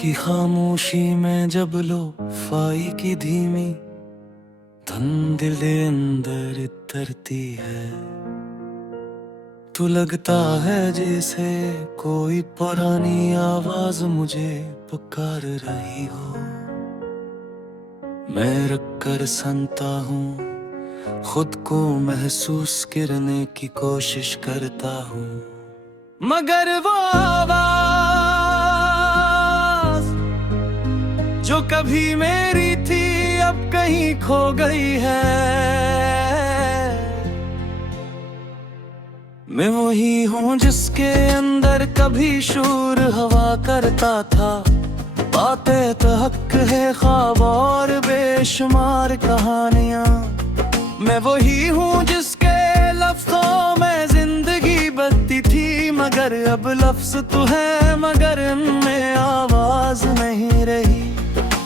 की खामोशी में जब लो फाई की धीमी धन दिल दे अंदर तरती है। तू लगता है जैसे कोई पुरानी आवाज मुझे पुकार रही हो। मैं रख कर सुनता हूँ खुद को महसूस करने की कोशिश करता हूँ, मगर वो आवाज जो कभी मेरी थी अब कहीं खो गई है। मैं वही हूँ जिसके अंदर कभी शोर हवा करता था। बातें तो हक है, ख्वाब और बेशुमार कहानियाँ। मैं वही हूँ जिसके लफ्ज़ों में जिंदगी बसती थी, मगर अब लफ्ज़ तो है मगर इनमें आवाज नहीं रही।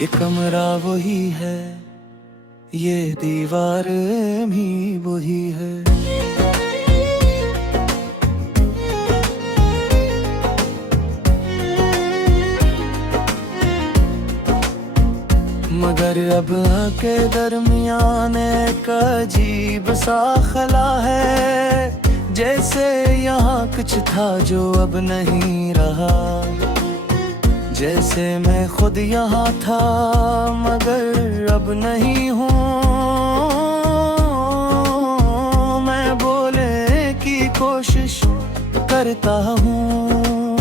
ये कमरा वही है, ये दीवार भी वही है। मगर अब के दरमियान एक अजीब सा खला है, जैसे यहाँ कुछ था जो अब नहीं रहा। जैसे मैं खुद यहाँ था मगर अब नहीं हूँ। मैं बोलने की कोशिश करता हूँ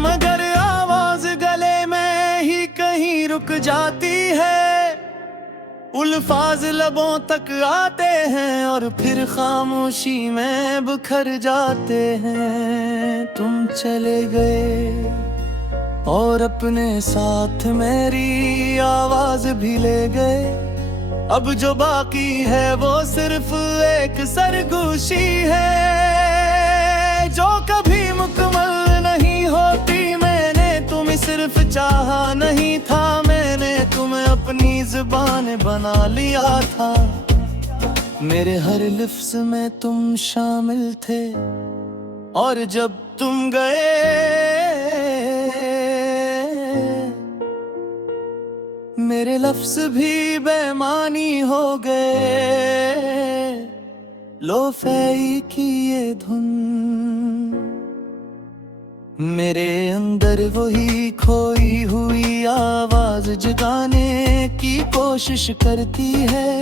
मगर आवाज गले में ही कहीं रुक जाती है। उल्फाज लबों तक आते हैं और फिर खामोशी में बिखर जाते हैं। तुम चले गए और अपने साथ मेरी आवाज भी ले गए। अब जो बाकी है वो सिर्फ एक सरगोशी है जो कभी मुकम्मल नहीं होती। मैंने तुम्हें सिर्फ चाहा नहीं था, मैंने तुम्हें अपनी जुबान बना लिया था। मेरे हर लफ्ज़ में तुम शामिल थे और जब तुम गए मेरे लफ्ज़ भी बेमानी हो गए। लो फई की ये धुन मेरे अंदर वही खोई हुई आवाज जगाने की कोशिश करती है।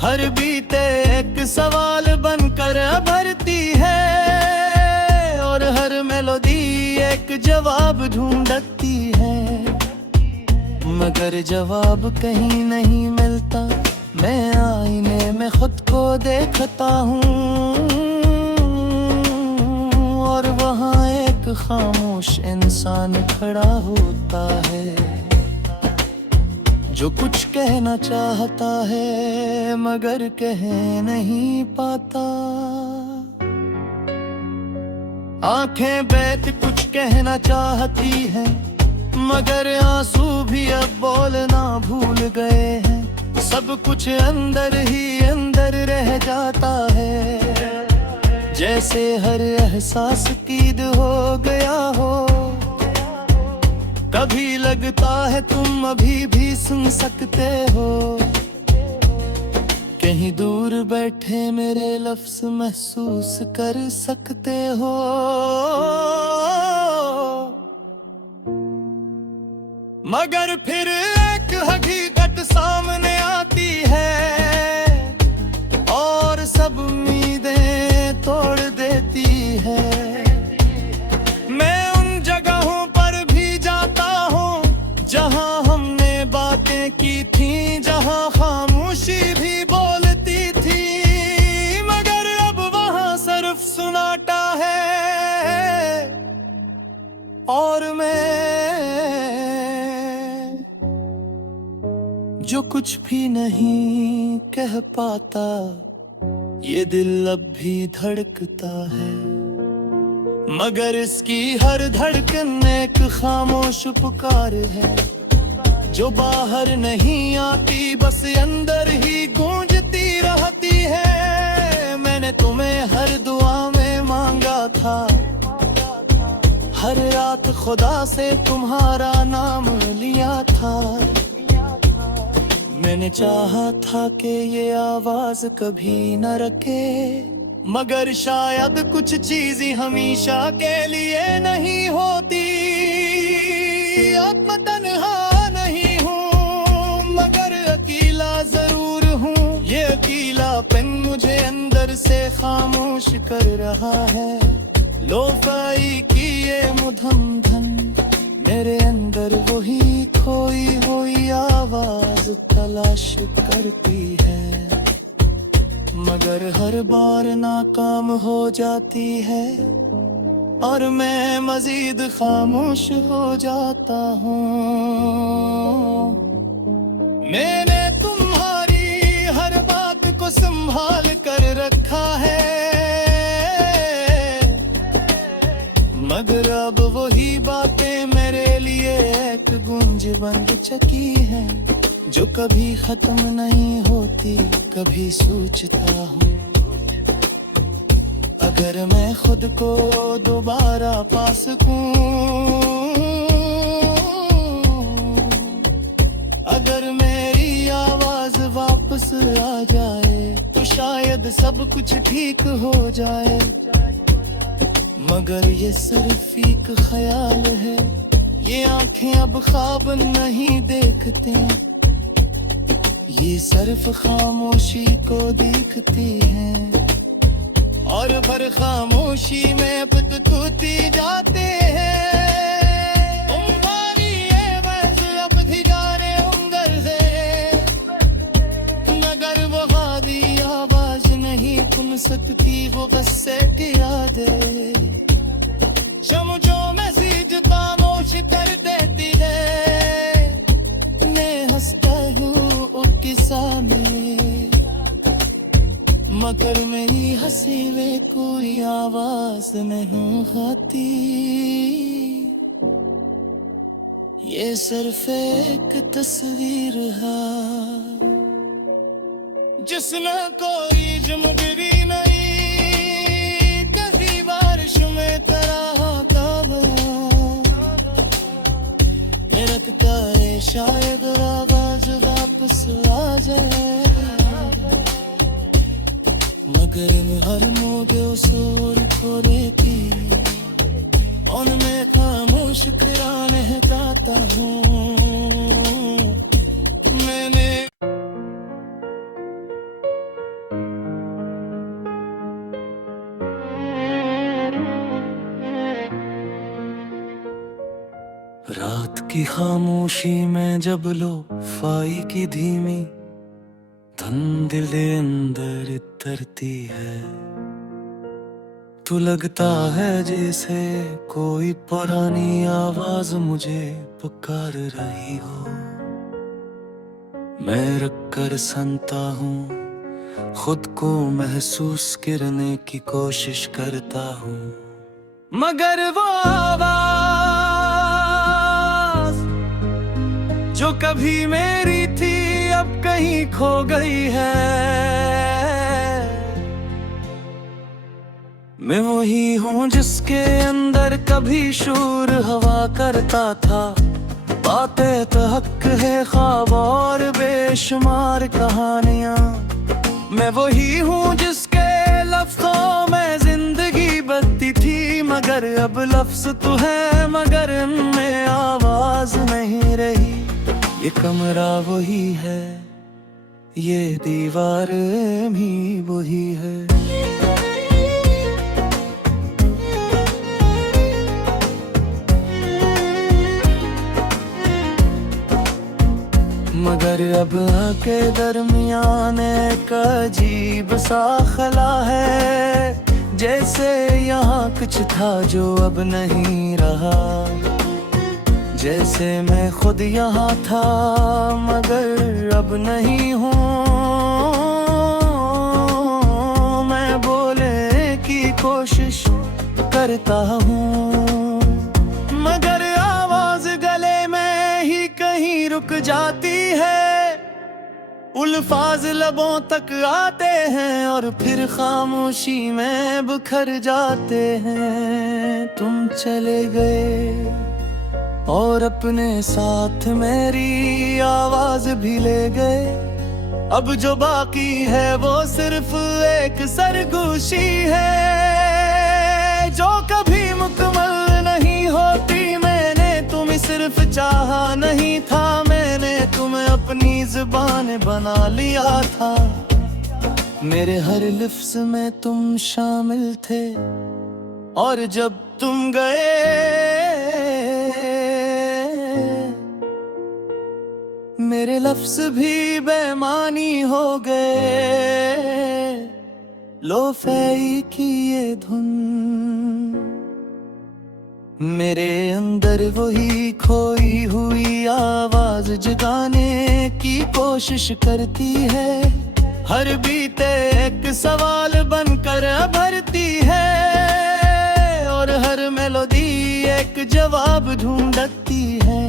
हर बीते एक सवाल बनकर भरती है और हर मेलोडी एक जवाब ढूंढती है, मगर जवाब कहीं नहीं मिलता। मैं आईने में खुद को देखता हूँ और वहाँ एक खामोश इंसान खड़ा होता है जो कुछ कहना चाहता है मगर कह नहीं पाता। आंखें बैठ कुछ कहना चाहती हैं मगर आंसू भी अब बोलना भूल गए हैं। सब कुछ अंदर ही अंदर रह जाता है, जैसे हर एहसास कीद हो गया हो। कभी लगता है तुम अभी भी सुन सकते हो, कहीं दूर बैठे मेरे लफ्ज़ महसूस कर सकते हो। मगर फिर एक हकीकत सामने आती है और सब उम्मीदें तोड़ देती है। मैं उन जगहों पर भी जाता हूँ जहाँ हमने बातें की थी, जहाँ खामोशी भी बोलती थी, मगर अब वहाँ सिर्फ सुनाटा है और मैं जो कुछ भी नहीं कह पाता। ये दिल अब भी धड़कता है मगर इसकी हर धड़कन एक खामोश पुकार है जो बाहर नहीं आती, बस अंदर ही गूंजती रहती है। मैंने तुम्हें हर दुआ में मांगा था, हर रात खुदा से तुम्हारा नाम लिया था। मैंने चाहा था कि ये आवाज कभी न रखे, मगर शायद कुछ चीजें हमेशा के लिए नहीं होती। आत्मा तन्हा नहीं हूँ मगर अकेला जरूर हूँ। ये अकेलापन मुझे अंदर से खामोश कर रहा है। लोफाई की ये मुधम धन मेरे अंदर वही खोई हुई आवाज तलाश करती है, मगर हर बार नाकाम हो जाती है और मैं मजीद खामोश हो जाता हूँ। मैंने तुम्हारी हर बात को संभाल कर रखा है, मगर अब वही बातें मेरे लिए एक गूंज बन चुकी है, जो कभी खत्म नहीं होती। कभी सोचता हूँ अगर मैं खुद को दोबारा पा सकूं, अगर मेरी आवाज वापस आ जाए तो शायद सब कुछ ठीक हो जाए। मगर ये सिर्फ एक ख्याल है, ये आंखें अब ख्वाब नहीं देखते, ये सिर्फ खामोशी को देखती हैं और भर खामोशी में पुतपुती जाते हैं। तुम्हारी ये बस अब थी जाने अंदर से, मगर वो वादी आवाज नहीं सुन सकती वो गुस्से की यादें। शमूचों में सीज खामोश कर देती है, मैं हंसता हूँ उनके सामने, मगर मेरी हंसी में कोई आवाज नहीं आती। ये सिर्फ एक तस्वीर है जिसमें कोई चमकरी नहीं, कभी बारिश में तरह रखता है, शायद आवाज वापस आ जाए, मगर मैं हर मोड़ उसूल को रहती उनमें खामोश किराने गाता हूँ। मैंने रात की खामोशी में जब लो फाई की धीमी धन दिल अंदर तरती है, तो लगता है जैसे कोई पुरानी आवाज मुझे पुकार रही हो। मैं रख कर सुनता हूँ, खुद को महसूस करने की कोशिश करता हूँ, मगर वो आवाज जो कभी मेरी थी अब कहीं खो गई है। मैं वही हूँ जिसके अंदर कभी शोर हवा करता था, बातें तो हक है ख्वाब और बेशुमार कहानियां। मैं वही हूँ जिसके लफ्ज़ों में जिंदगी बदती थी, मगर अब लफ्ज़ तो है मगर इनमें आवाज नहीं रही। ये कमरा वही है, ये दीवार भी वही है, मगर अब आके दरमियान एक अजीब सा खला है, जैसे यहाँ कुछ था जो अब नहीं रहा, जैसे मैं खुद यहाँ था मगर अब नहीं हूँ। मैं बोले की कोशिश करता हूँ, मगर आवाज गले में ही कहीं रुक जाती है। अल्फाज लबों तक आते हैं और फिर खामोशी में बिखर जाते हैं। तुम चले गए और अपने साथ मेरी आवाज भी ले गए। अब जो बाकी है वो सिर्फ एक सरगोशी है जो कभी मुकम्मल नहीं होती। मैंने तुम्हें सिर्फ चाहा नहीं था, मैंने तुम्हें अपनी जुबान बना लिया था। मेरे हर लफ्ज़ में तुम शामिल थे और जब तुम गए मेरे लफ्ज़ भी बेमानी हो गए। लो फई की ये धुन मेरे अंदर वही खोई हुई आवाज जगाने की कोशिश करती है। हर बीते एक सवाल बनकर भरती है और हर मेलोडी एक जवाब ढूंढती है।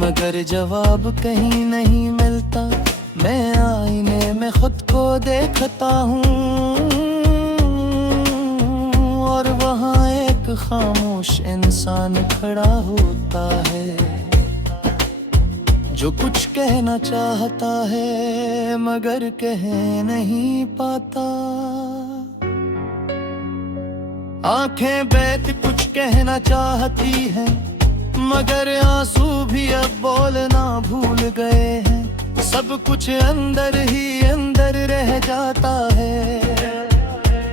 मगर जवाब कहीं नहीं मिलता। मैं आईने में खुद को देखता हूँ और वहाँ एक खामोश इंसान खड़ा होता है जो कुछ कहना चाहता है मगर कह नहीं पाता। आंखें बैठ कुछ कहना चाहती हैं मगर आंसू भी अब बोलना भूल गए हैं। सब कुछ अंदर ही अंदर रह जाता है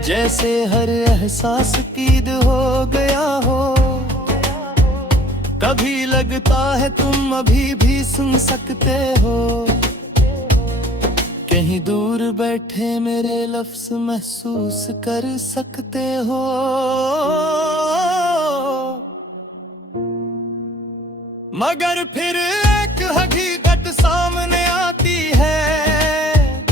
जैसे हर एहसास कीद हो गया हो। कभी लगता है तुम अभी भी सुन सकते हो। कहीं दूर बैठे मेरे लफ्ज़ महसूस कर सकते हो। मगर फिर एक हकीकत सामने आती है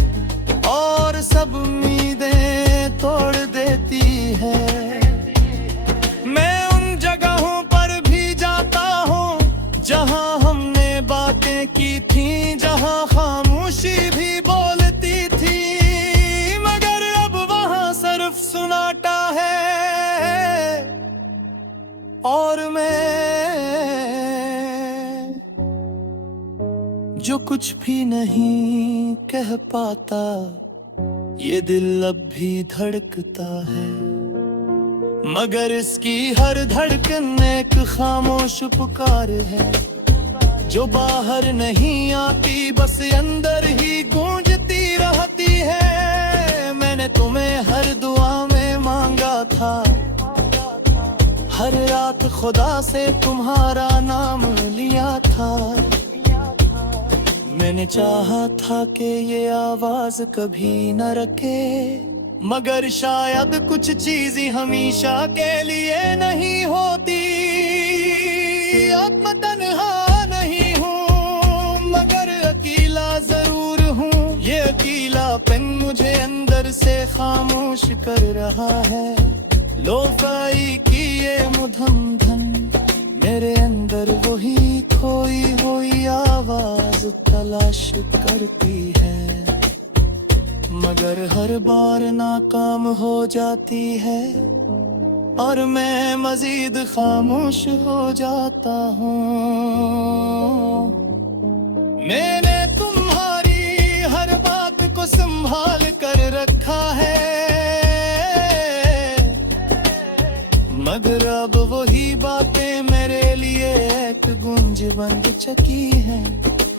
और सब उम्मीदें तोड़ देती है। मैं उन जगहों पर भी जाता हूँ जहाँ हमने बातें की थी, जहाँ खामोशी भी बोलती थी। मगर अब वहाँ सिर्फ सुनाटा है और मैं जो कुछ भी नहीं कह पाता। ये दिल अब भी धड़कता है मगर इसकी हर धड़कन एक खामोश पुकार है जो बाहर नहीं आती, बस अंदर ही गूंजती रहती है। मैंने तुम्हें हर दुआ में मांगा था, हर रात खुदा से तुम्हारा नाम लिया था। मैंने चाहा था कि ये आवाज कभी न रखे मगर शायद कुछ चीजें हमेशा के लिए नहीं होती। आत्मा तन्हा नहीं हूँ मगर अकेला जरूर हूँ। ये अकेलापन मुझे अंदर से खामोश कर रहा है। लोफाई की ये मुधम धन मेरे अंदर वही खोई हुई आवाज तलाश करती है मगर हर बार नाकाम हो जाती है और मैं मजीद खामोश हो जाता हूँ। मैंने तुम्हारी हर बात को संभाल कर रखा है मगर अब वही बातें मेरे लिए एक गूंज बन चुकी है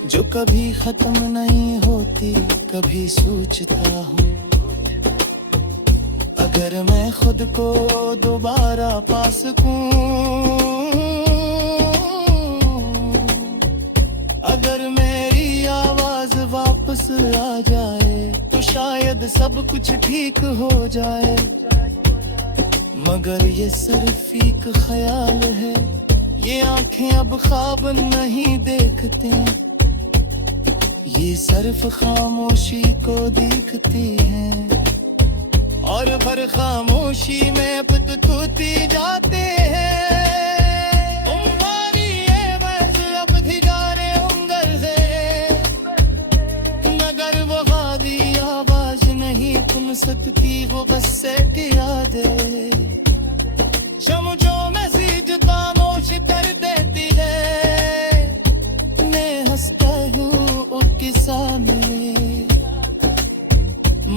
जो कभी खत्म नहीं होती। कभी सोचता हूँ अगर मैं खुद को दोबारा पा सकूं, अगर मेरी आवाज वापस आ जाए तो शायद सब कुछ ठीक हो जाए। मगर ये सिर्फ एक ख्याल है, ये आंखें अब ख्वाब नहीं देखती, ये सिर्फ खामोशी को देखती हैं और भर खामोशी में पुतपुती जाते हैं। तुम्हारी ये बस अब भी जाने अंदर से सकती वो गुस्से की यादें, शम जो मजीद खामोश कर देती है, मैं हंसता हूँ उनके सामने,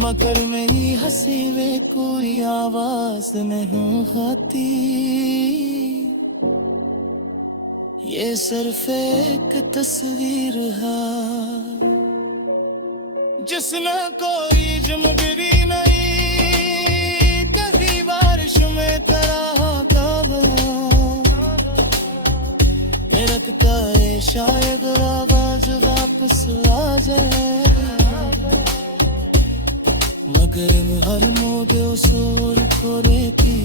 मगर मेरी हंसी में कोई आवाज नहीं आती। ये सिर्फ एक तस्वीर है जिसमें कोई जुमगरी नहीं, कभी बारिश में तरह का रखता है शायद आवाज वापस आ जाए, मगर मैं हर मोड़ उसूल को रहती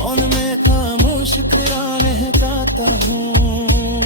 और मैं खामोश कुरान गाता हूँ।